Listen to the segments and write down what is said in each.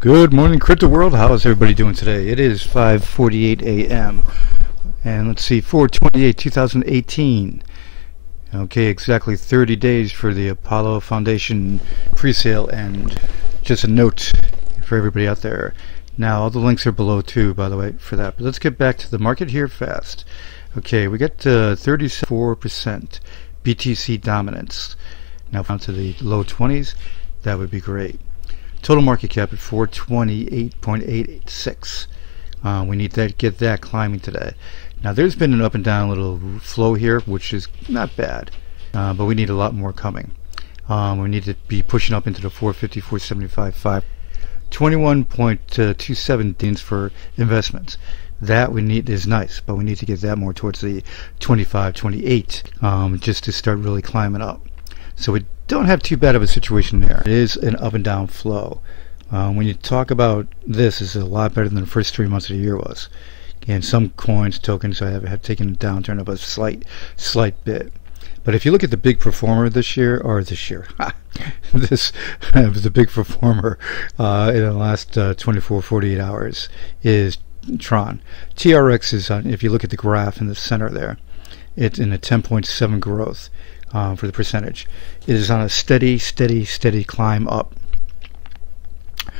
Good morning, crypto world. How is everybody doing today? It is 5:48 a.m. and let's see, 4/28/2018. Okay, exactly 30 days for the Apollo Foundation pre-sale, and just a note for everybody out there. Now, all the links are below too, by the way, for that. But let's get back to the market here fast. Okay, we got 34% BTC dominance. Now down to the low 20s, that would be great. Total market cap at 428.86. We need to get that climbing today. Now there's been an up and down little flow here, which is not bad, but we need a lot more coming. We need to be pushing up into the 450, 475, 5. 21.27 deans for investments. That we need is nice, but we need to get that more towards the 25, 28, just to start really climbing up. So we don't have too bad of a situation there. It is an up and down flow. When you talk about this, is a lot better than the first 3 months of the year was. And some coins, tokens have taken a downturn of a slight bit. But if you look at the big performer this year, this was the big performer in the last 24, 48 hours is Tron. TRX is on, if you look at the graph in the center there, it's in a 10.7 growth. For the percentage. It is on a steady climb up.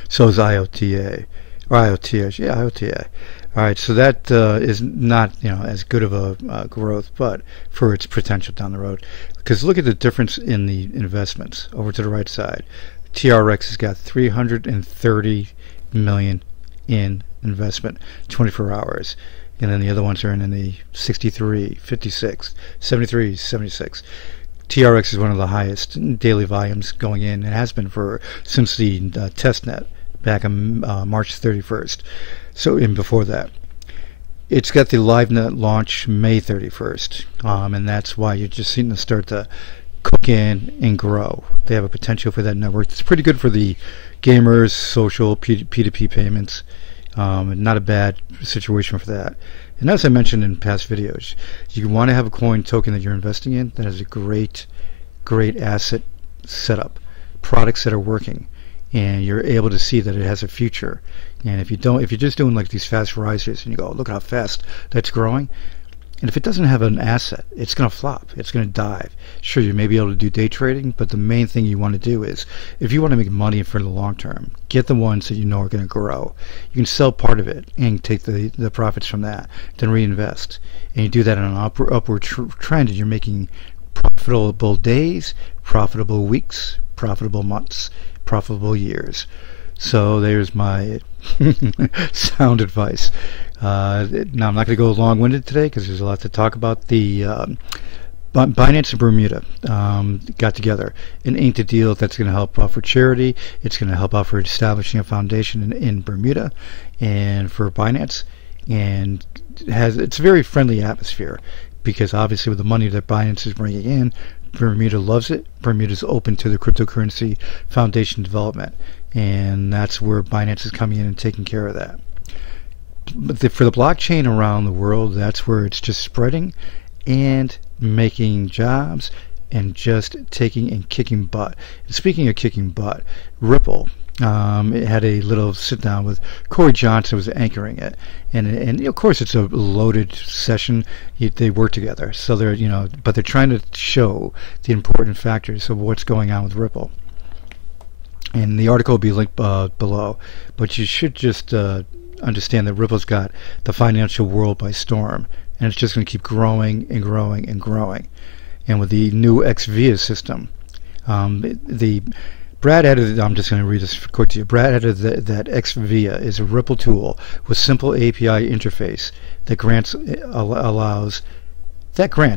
So is IOTA. Or IOTA. Yeah, IOTA. Alright, so that is not as good of a growth, but for its potential down the road. Because look at the difference in the investments over to the right side. TRX has got 330 million in investment, 24 hours. And then the other ones are in the 63, 56, 73, 76. TRX is one of the highest daily volumes going in. It has been since the testnet back on March 31st. So in before that, it's got the LiveNet launch May 31st, and that's why you're just seeing it start to cook in and grow. They have a potential for that network. It's pretty good for the gamers, social, P2P payments. Not a bad situation for that. And as I mentioned in past videos, you want to have a coin token that you're investing in that has a great asset setup, products that are working, and you're able to see that it has a future. And if you're just doing like these fast risers and you go, look how fast that's growing, and if it doesn't have an asset, it's going to flop. It's going to dive. Sure, you may be able to do day trading, but the main thing you want to do is, if you want to make money for the long term, get the ones that you know are going to grow. You can sell part of it and take the profits from that, then reinvest. And you do that on an upward trend, and you're making profitable days, profitable weeks, profitable months, profitable years. So there's my sound advice. Now I'm not going to go long-winded today because there's a lot to talk about. The Binance and Bermuda got together and inked a deal that's going to help out for charity. It's going to help out for establishing a foundation in Bermuda and for Binance, and it's a very friendly atmosphere because obviously with the money that Binance is bringing in, Bermuda loves it. Bermuda's open to the cryptocurrency foundation development, and that's where Binance is coming in and taking care of that. But for the blockchain around the world, that's where it's just spreading and making jobs and just taking and kicking butt. And speaking of kicking butt, Ripple, it had a little sit down with Corey Johnson, was anchoring it, and of course it's a loaded session. They work together, so they're but they're trying to show the important factors of what's going on with Ripple. And the article will be linked below, but you should just understand that Ripple's got the financial world by storm, and it's just going to keep growing and growing and growing. And with the new Xvia system, Brad added, I'm just going to read this quick to you. Brad added that Xvia is a Ripple tool with simple API interface that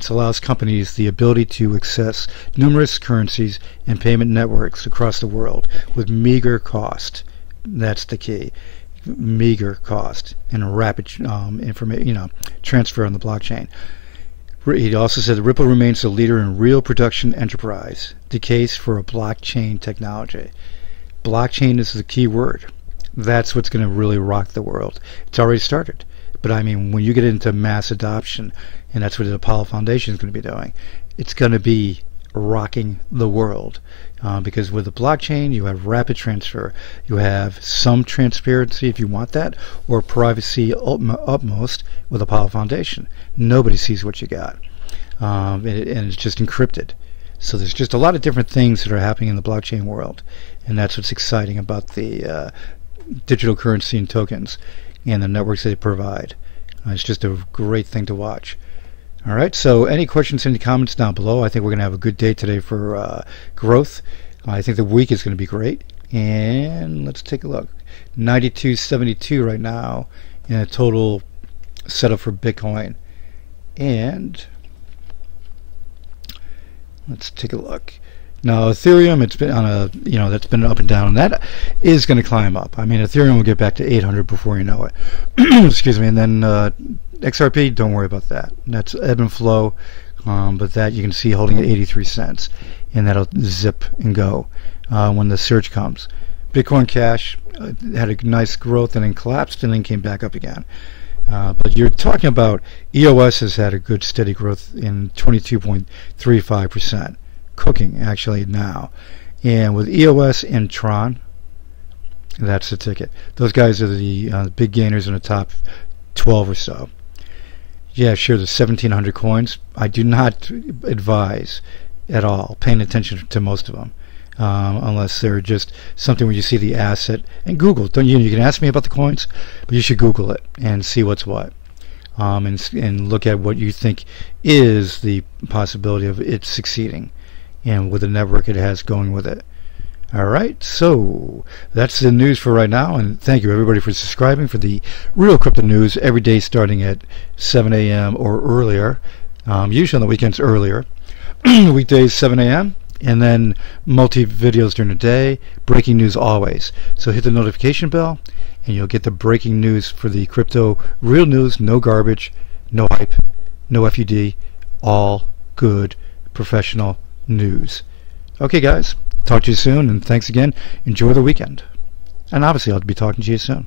allows companies the ability to access numerous currencies and payment networks across the world with meager cost. That's the key. Meager cost and rapid information, transfer on the blockchain. He also said Ripple remains a leader in real production enterprise, the case for a blockchain technology. Blockchain is the key word. That's what's going to really rock the world. It's already started. But I mean, when you get into mass adoption, and that's what the Apollo Foundation is going to be doing, it's going to be rocking the world. because with the blockchain you have rapid transfer, you have some transparency if you want that, or privacy utmost with Apollo Foundation. Nobody sees what you got, and it's just encrypted. So there's just a lot of different things that are happening in the blockchain world, and that's what's exciting about the digital currency and tokens and the networks they provide. It's just a great thing to watch. All right, so any questions in the comments down below. I think we're going to have a good day today for growth. I think the week is going to be great. And let's take a look. 92.72 right now in a total setup for Bitcoin. And let's take a look. Now Ethereum, it's been on a, that's been up and down, and that is going to climb up. I mean, Ethereum will get back to 800 before you know it. Excuse me. And then XRP, don't worry about that. That's ebb and flow, but that you can see holding at 83 cents, and that'll zip and go when the surge comes. Bitcoin Cash had a nice growth and then collapsed and then came back up again. But you're talking about EOS has had a good steady growth in 22.35%. Cooking actually now, and with EOS and Tron, that's the ticket. Those guys are the big gainers in the top 12 or so. Yeah, sure, there's 1,700 coins. I do not advise at all paying attention to most of them, unless they're just something where you see the asset and Google. Don't you can ask me about the coins, but you should Google it and see what's what, and look at what you think is the possibility of it succeeding, and with the network it has going with it. Alright, so that's the news for right now, and thank you everybody for subscribing for the real crypto news every day starting at 7 a.m. or earlier, usually on the weekends earlier, weekdays 7 a.m. and then multi videos during the day, breaking news always. So hit the notification bell and you'll get the breaking news for the crypto, real news, no garbage, no hype, no FUD, all good professional news. Okay guys, talk to you soon, and thanks again. Enjoy the weekend, and obviously I'll be talking to you soon.